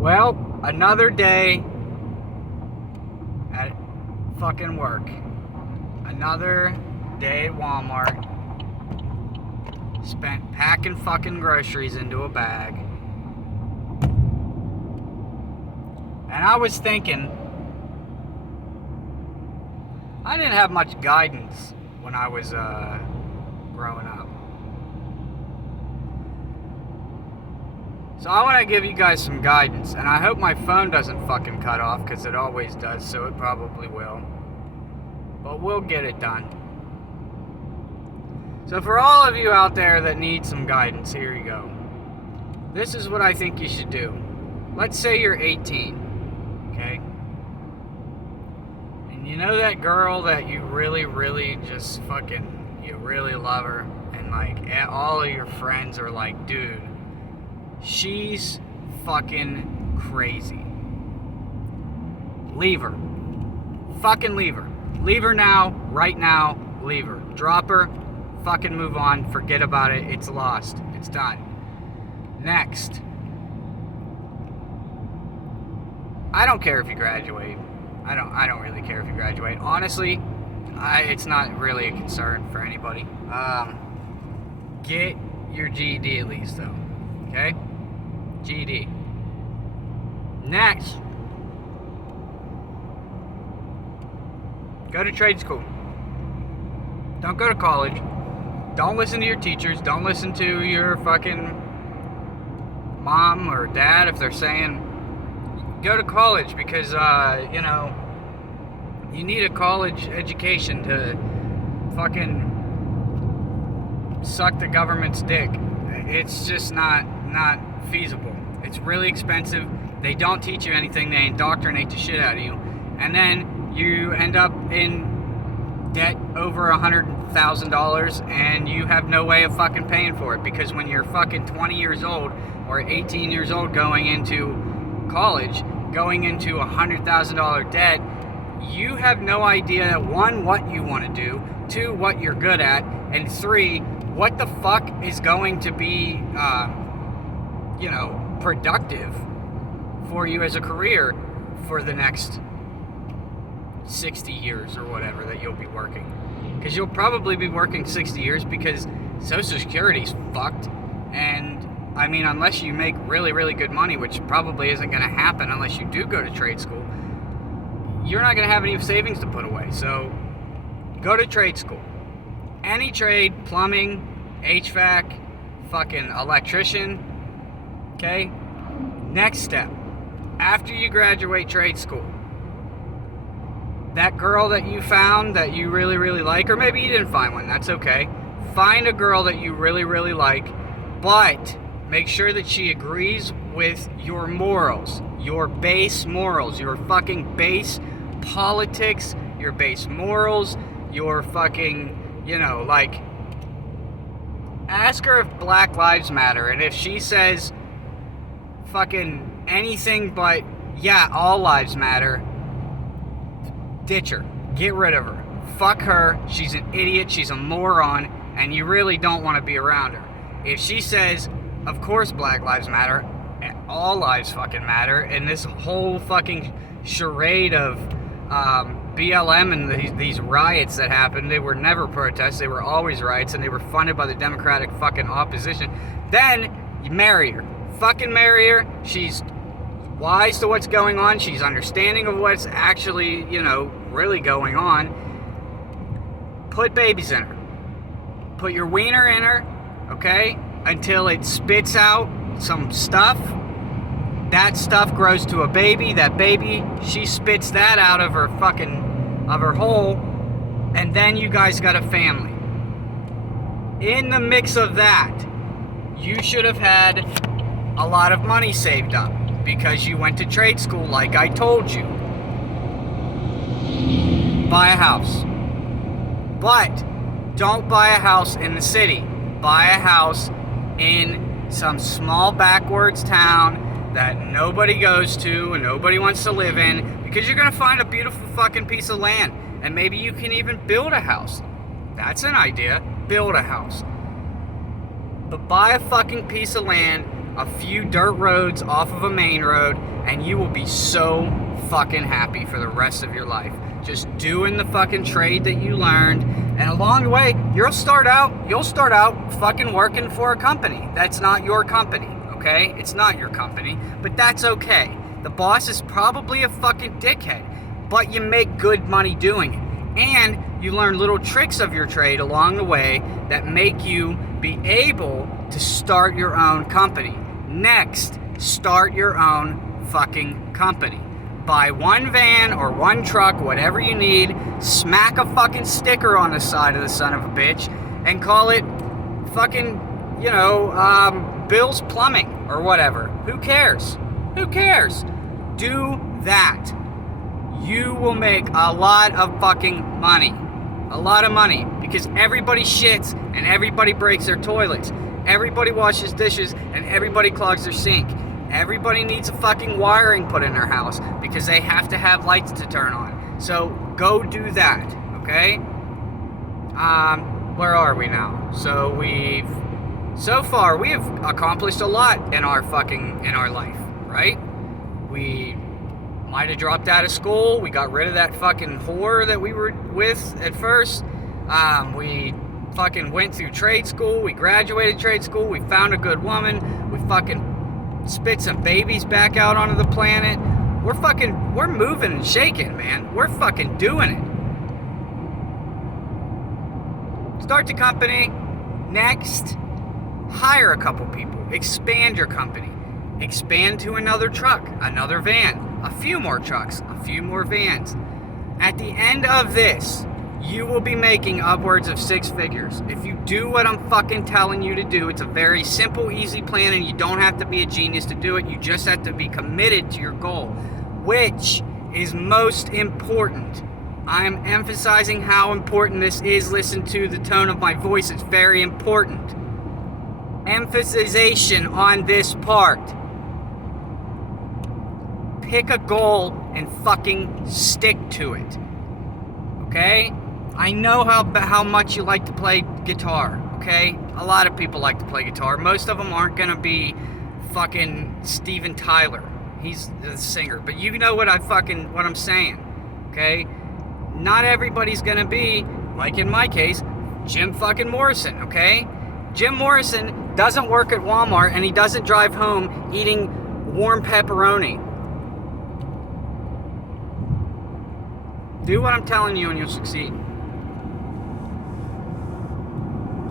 Well, another day at fucking work. Another day at Walmart. Spent packing fucking groceries into a bag. And I was thinking, I didn't have much guidance when I was growing up. So I want to give you guys some guidance, and I hope my phone doesn't fucking cut off, because it always does, so it probably will. But we'll get it done. So for all of you out there that need some guidance, here you go. This is what I think you should do. Let's say you're 18, okay? And you know that girl that you really, really just fucking, you really love her, and like all of your friends are like, dude, she's fucking crazy. Leave her. Fucking leave her. Leave her now, right now, leave her. Drop her, fucking move on, forget about it, it's lost, it's done. Next. I don't care if you graduate. I don't really care if you graduate. Honestly, it's not really a concern for anybody. Get your GED at least though. Okay? GED. Next. Go to trade school. Don't go to college. Don't listen to your teachers. Don't listen to your fucking mom or dad if they're saying go to college because, you need a college education to fucking suck the government's dick. It's just not feasible. It's really expensive. They don't teach you anything. They indoctrinate the shit out of you. And then you end up in debt over $100,000 and you have no way of fucking paying for it, because when you're fucking 20 years old or 18 years old going into college, going into $100,000 debt, you have no idea, one, what you want to do, two, what you're good at, and three, what the fuck is going to be, productive for you as a career for the next 60 years or whatever that you'll be working. Because you'll probably be working 60 years because Social Security's fucked. And, I mean, unless you make really, really good money, which probably isn't going to happen unless you do go to trade school, you're not going to have any savings to put away. So, go to trade school. Any trade, plumbing, HVAC, fucking electrician, okay? Next step. After you graduate trade school, that girl that you found that you really, really like, or maybe you didn't find one, that's okay. Find a girl that you really, really like, but make sure that she agrees with your morals, your base morals, your fucking base politics, your base morals, your fucking, ask her if Black Lives Matter, and if she says fucking anything but, yeah, all lives matter, ditch her. Get rid of her. Fuck her. She's an idiot. She's a moron. And you really don't want to be around her. If she says, of course Black Lives Matter, all lives fucking matter, and this whole fucking charade of BLM and these riots that happened, they were never protests, they were always riots, and they were funded by the Democratic fucking opposition, then you marry her. Fucking marry her. She's wise to what's going on. She's understanding of what's actually, really going on. Put babies in her. Put your wiener in her, okay? Until it spits out some stuff. That stuff grows to a baby. That baby, she spits that out of her hole. And then you guys got a family. In the mix of that, you should have had a lot of money saved up, because you went to trade school like I told you. Buy a house. But don't buy a house in the city. Buy a house in some small backwards town that nobody goes to and nobody wants to live in, because you're going to find a beautiful fucking piece of land, and maybe you can even build a house. That's an idea. Build a house. But buy a fucking piece of land a few dirt roads off of a main road, and you will be so fucking happy for the rest of your life. Just doing the fucking trade that you learned, and along the way, you'll start out fucking working for a company that's not your company, okay? It's not your company, but that's okay. The boss is probably a fucking dickhead, but you make good money doing it. And you learn little tricks of your trade along the way that make you be able to start your own company. Next, start your own fucking company. Buy one van or one truck, whatever you need, smack a fucking sticker on the side of the son of a bitch, and call it fucking, Bill's Plumbing or whatever. Who cares? Who cares? Do that. You will make a lot of fucking money. A lot of money. Because everybody shits and everybody breaks their toilets. Everybody washes dishes and everybody clogs their sink. Everybody needs a fucking wiring put in their house because they have to have lights to turn on. So go do that, okay? Where are we now? So far we have accomplished a lot in our life, right? We might have dropped out of school. We got rid of that fucking whore that we were with at first. We fucking went through trade school. We graduated trade school. We found a good woman. We fucking spit some babies back out onto the planet. We're moving and shaking, man. We're fucking doing it. Start the company. Next, hire a couple people. Expand your company. Expand to another truck, another van, a few more trucks, a few more vans. At the end of this, you will be making upwards of 6 figures. If you do what I'm fucking telling you to do, it's a very simple, easy plan, and you don't have to be a genius to do it. You just have to be committed to your goal, which is most important. I'm emphasizing how important this is. Listen to the tone of my voice. It's very important. Emphasization on this part. Pick a goal and fucking stick to it. Okay? I know how much you like to play guitar, okay? A lot of people like to play guitar. Most of them aren't gonna be fucking Steven Tyler. He's the singer. But you know what I'm saying, okay? Not everybody's gonna be, like in my case, Jim fucking Morrison, okay? Jim Morrison doesn't work at Walmart and he doesn't drive home eating warm pepperoni. Do what I'm telling you and you'll succeed.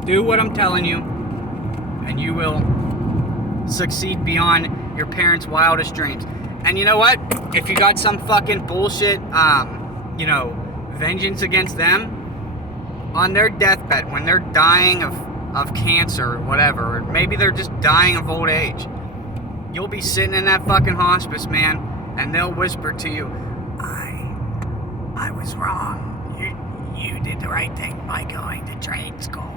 Do what I'm telling you and you will succeed beyond your parents' wildest dreams. And you know what? If you got some fucking bullshit, vengeance against them, on their deathbed, when they're dying of cancer or whatever, or maybe they're just dying of old age, you'll be sitting in that fucking hospice, man, and they'll whisper to you, I was wrong. You did the right thing by going to trade school.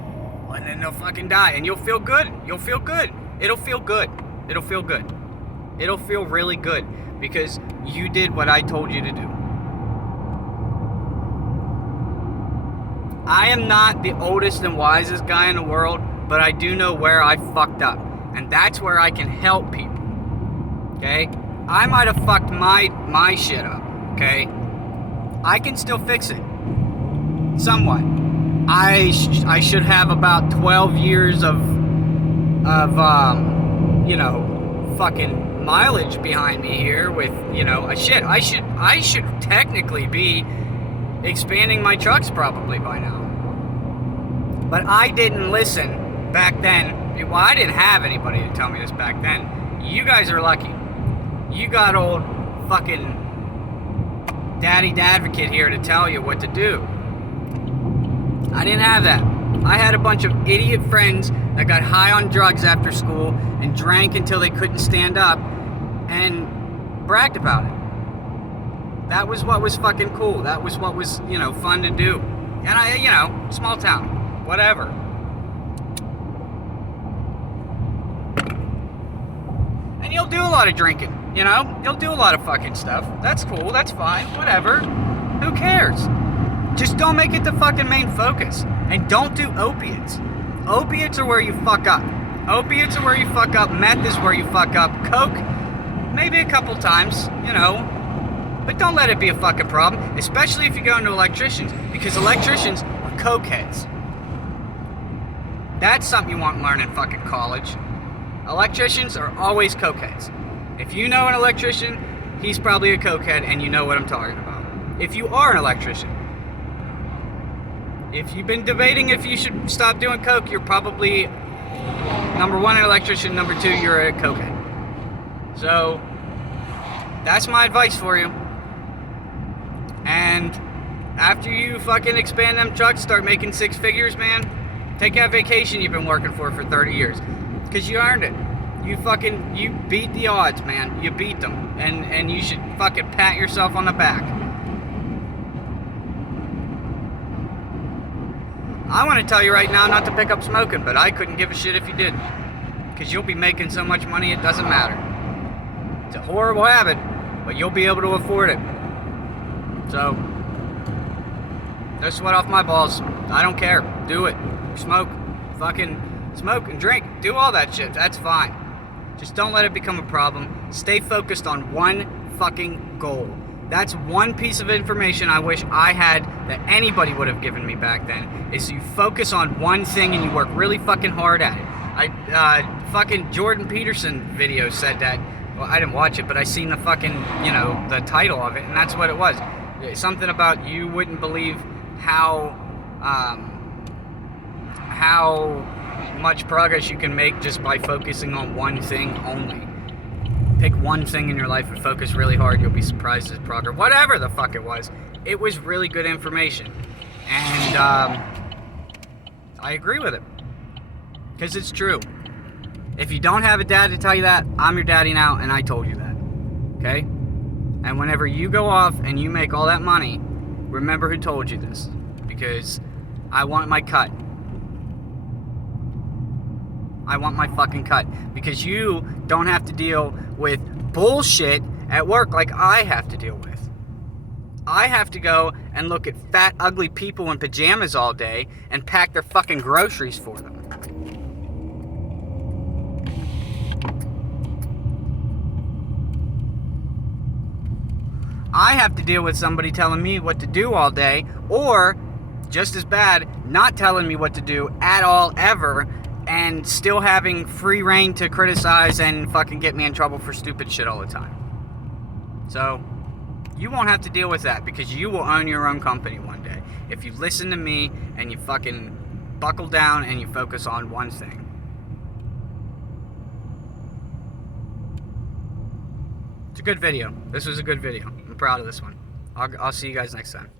And then they'll fucking die. And you'll feel good. You'll feel good. It'll feel good. It'll feel good. It'll feel really good. Because you did what I told you to do. I am not the oldest and wisest guy in the world, but I do know where I fucked up. And that's where I can help people. Okay? I might have fucked my shit up. Okay? I can still fix it. Somewhat. I should have about 12 years of fucking mileage behind me here with, I should technically be expanding my trucks probably by now. But I didn't listen back then. Well, I didn't have anybody to tell me this back then. You guys are lucky. You got old fucking Daddy Dadvocate here to tell you what to do. I didn't have that. I had a bunch of idiot friends that got high on drugs after school and drank until they couldn't stand up and bragged about it. That was what was fucking cool. That was what was, fun to do. And small town, whatever. And you'll do a lot of drinking. You'll do a lot of fucking stuff. That's cool, that's fine, whatever. Who cares? Just don't make it the fucking main focus. And don't do opiates. Opiates are where you fuck up. Opiates are where you fuck up. Meth is where you fuck up. Coke, maybe a couple times, you know. But don't let it be a fucking problem, especially if you go into electricians, because electricians are cokeheads. That's something you won't learn in fucking college. Electricians are always cokeheads. If you know an electrician, he's probably a cokehead, and you know what I'm talking about. If you are an electrician. If you've been debating if you should stop doing coke, you're probably, number one, an electrician, number two, you're a cokehead. So, that's my advice for you. And after you fucking expand them trucks, start making six figures, man, take that vacation you've been working for 30 years. Because you earned it. You beat the odds, man. You beat them. And you should fucking pat yourself on the back. I want to tell you right now not to pick up smoking, but I couldn't give a shit if you did. Because you'll be making so much money it doesn't matter. It's a horrible habit, but you'll be able to afford it. So, no sweat off my balls. I don't care. Do it. Smoke. Fucking smoke and drink. Do all that shit. That's fine. Just don't let it become a problem. Stay focused on one fucking goal. That's one piece of information I wish I had that anybody would have given me back then, is you focus on one thing and you work really fucking hard at it. Fucking Jordan Peterson video said that. Well, I didn't watch it, but I seen the fucking, the title of it, and that's what it was. Something about you wouldn't believe how much progress you can make just by focusing on one thing only. Pick one thing in your life and focus really hard. You'll be surprised at progress. Whatever the fuck it was. It was really good information. And I agree with it. Because it's true. If you don't have a dad to tell you that, I'm your daddy now, and I told you that. Okay? And whenever you go off and you make all that money, remember who told you this. Because I want my cut. I want my fucking cut. Because you don't have to deal with bullshit at work like I have to deal with. I have to go and look at fat, ugly people in pajamas all day and pack their fucking groceries for them. I have to deal with somebody telling me what to do all day, or, just as bad, not telling me what to do at all, ever, and still having free reign to criticize and fucking get me in trouble for stupid shit all the time. So, you won't have to deal with that, because you will own your own company one day. If you listen to me, and you fucking buckle down, and you focus on one thing. It's a good video. This was a good video. I'm proud of this one. I'll see you guys next time.